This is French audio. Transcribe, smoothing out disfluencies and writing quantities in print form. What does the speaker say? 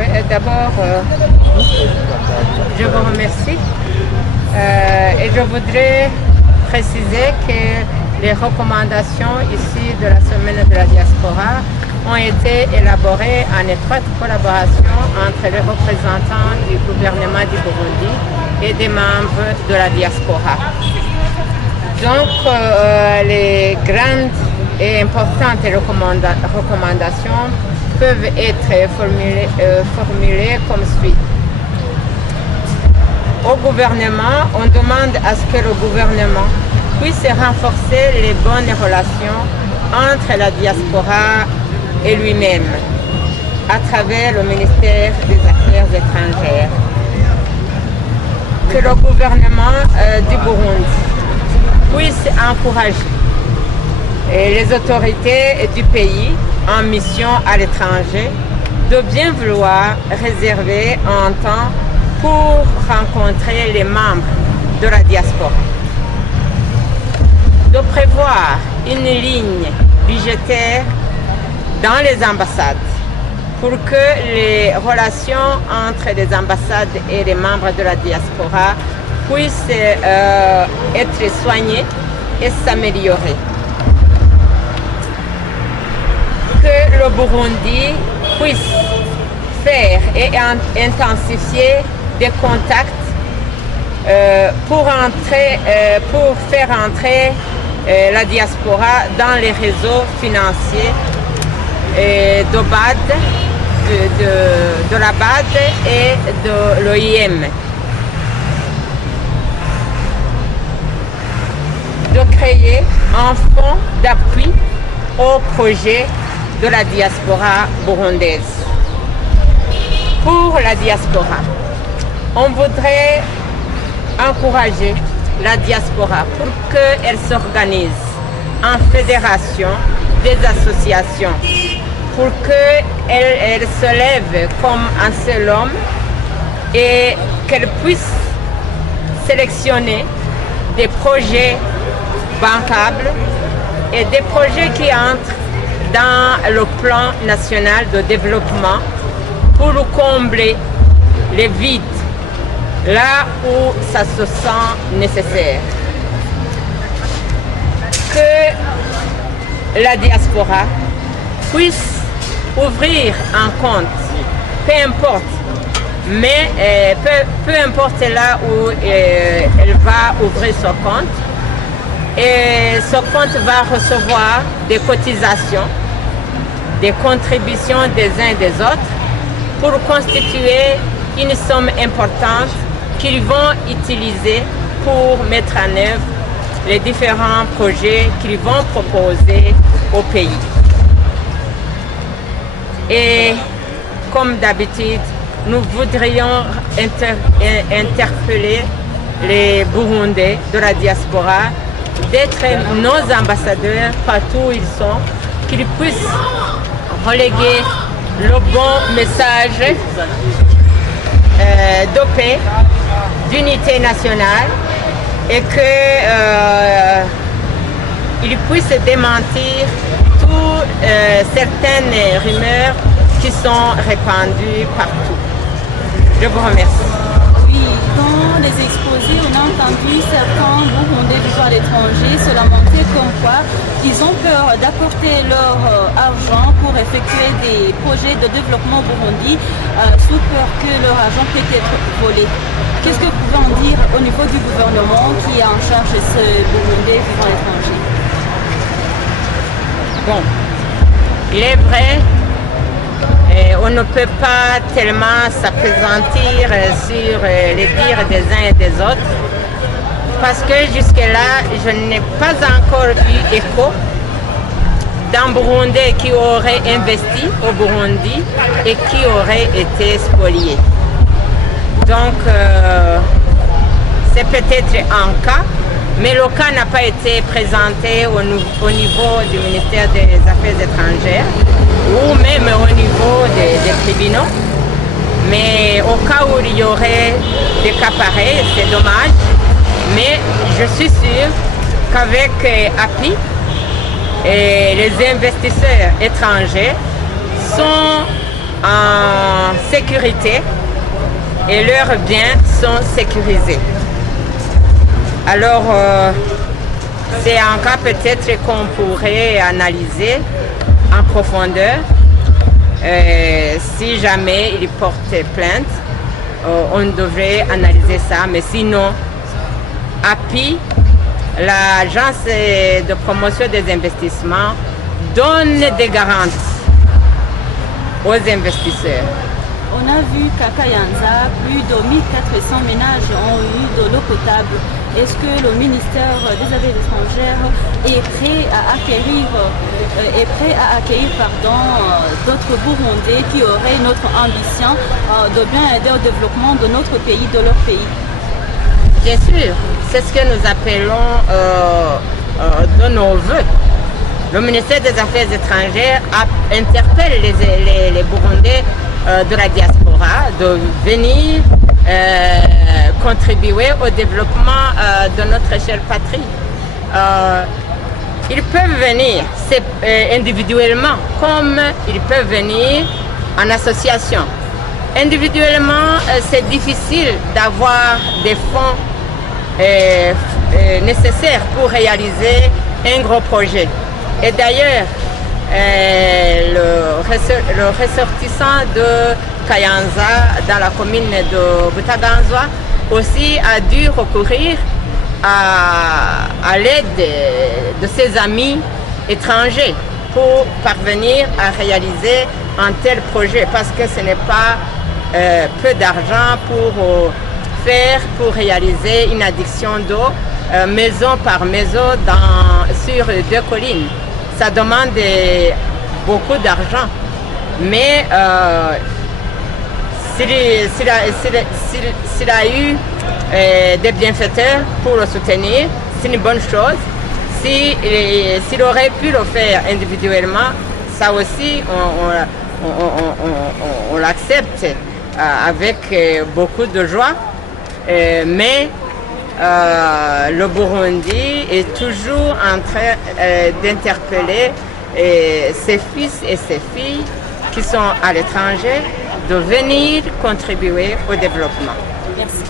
Oui, d'abord, je vous remercie et je voudrais préciser que les recommandations ici de la Semaine de la Diaspora ont été élaborées en étroite collaboration entre les représentants du gouvernement du Burundi et des membres de la diaspora. Donc, les grandes et importantes recommandations peuvent être formulées comme suit. Au gouvernement, on demande à ce que le gouvernement puisse renforcer les bonnes relations entre la diaspora et lui-même à travers le ministère des Affaires étrangères. Que le gouvernement du Burundi puisse encourager les autorités du pays en mission à l'étranger de bien vouloir réserver un temps pour rencontrer les membres de la diaspora. De prévoir une ligne budgétaire dans les ambassades pour que les relations entre les ambassades et les membres de la diaspora puissent être soignées et s'améliorer. Que le Burundi puisse faire et intensifier des contacts pour faire entrer la diaspora dans les réseaux financiers de BAD, de la BAD et de l'OIM. De créer un fonds d'appui au projet de la diaspora burundaise. Pour la diaspora, on voudrait encourager la diaspora pour qu'elle s'organise en fédération des associations, pour qu'elle se lève comme un seul homme et qu'elle puisse sélectionner des projets bancables et des projets qui entrent dans le plan national de développement pour combler les vides là où ça se sent nécessaire. Que la diaspora puisse ouvrir un compte, peu importe, mais peu importe là où elle va ouvrir son compte, et ce compte va recevoir des cotisations, des contributions des uns et des autres pour constituer une somme importante qu'ils vont utiliser pour mettre en œuvre les différents projets qu'ils vont proposer au pays. Et comme d'habitude, nous voudrions interpeller les Burundais de la diaspora d'être nos ambassadeurs partout où ils sont, qu'ils puissent reléguer le bon message de paix, d'unité nationale et qu'ils puissent démentir toutes certaines rumeurs qui sont répandues partout. Je vous remercie. Oui, dans les exposés, on a entendu certains Burundais vivant à l'étranger se lamenter comme quoi ils ont peur d'apporter leur argent pour effectuer des projets de développement au Burundi sous peur que leur argent peut être volé. Qu'est-ce que vous pouvez en dire au niveau du gouvernement qui est en charge de ce Burundais vivant à l'étranger? Bon, il est vrai, on ne peut pas tellement s'appesantir sur les dires des uns et des autres, parce que jusque-là, je n'ai pas encore eu écho d'un Burundais qui aurait investi au Burundi et qui aurait été spolié. Donc, c'est peut-être un cas, mais le cas n'a pas été présenté au niveau du ministère des Affaires étrangères ou même au niveau des tribunaux. Mais au cas où il y aurait des cas pareils, c'est dommage. Mais je suis sûre qu'avec API, les investisseurs étrangers sont en sécurité et leurs biens sont sécurisés. Alors, c'est un cas peut-être qu'on pourrait analyser en profondeur. Si jamais ils portent plainte, on devrait analyser ça. Mais sinon, API, l'agence de promotion des investissements, donne des garanties aux investisseurs. On a vu qu'à Kayanza, plus de 1400 ménages ont eu de l'eau potable. Est-ce que le ministère des Affaires étrangères est prêt à accueillir, d'autres Burundais qui auraient notre ambition de bien aider au développement de notre pays, de leur pays? Bien sûr, c'est ce que nous appelons de nos voeux. Le ministère des Affaires étrangères interpelle les Burundais de la diaspora de venir contribuer au développement de notre chère patrie. Ils peuvent venir individuellement comme ils peuvent venir en association. Individuellement, c'est difficile d'avoir des fonds nécessaires pour réaliser un gros projet. Et d'ailleurs, le ressortissant de Kayanza dans la commune de Butaganzwa aussi a dû recourir à l'aide de ses amis étrangers pour parvenir à réaliser un tel projet, parce que ce n'est pas peu d'argent pour réaliser une adduction d'eau maison par maison sur 2 collines. Ça demande beaucoup d'argent, mais s'il a eu des bienfaiteurs pour le soutenir, c'est une bonne chose. S'il aurait pu le faire individuellement, ça aussi on l'accepte avec beaucoup de joie, mais le Burundi est toujours en train d'interpeller ses fils et ses filles qui sont à l'étranger de venir contribuer au développement. Merci.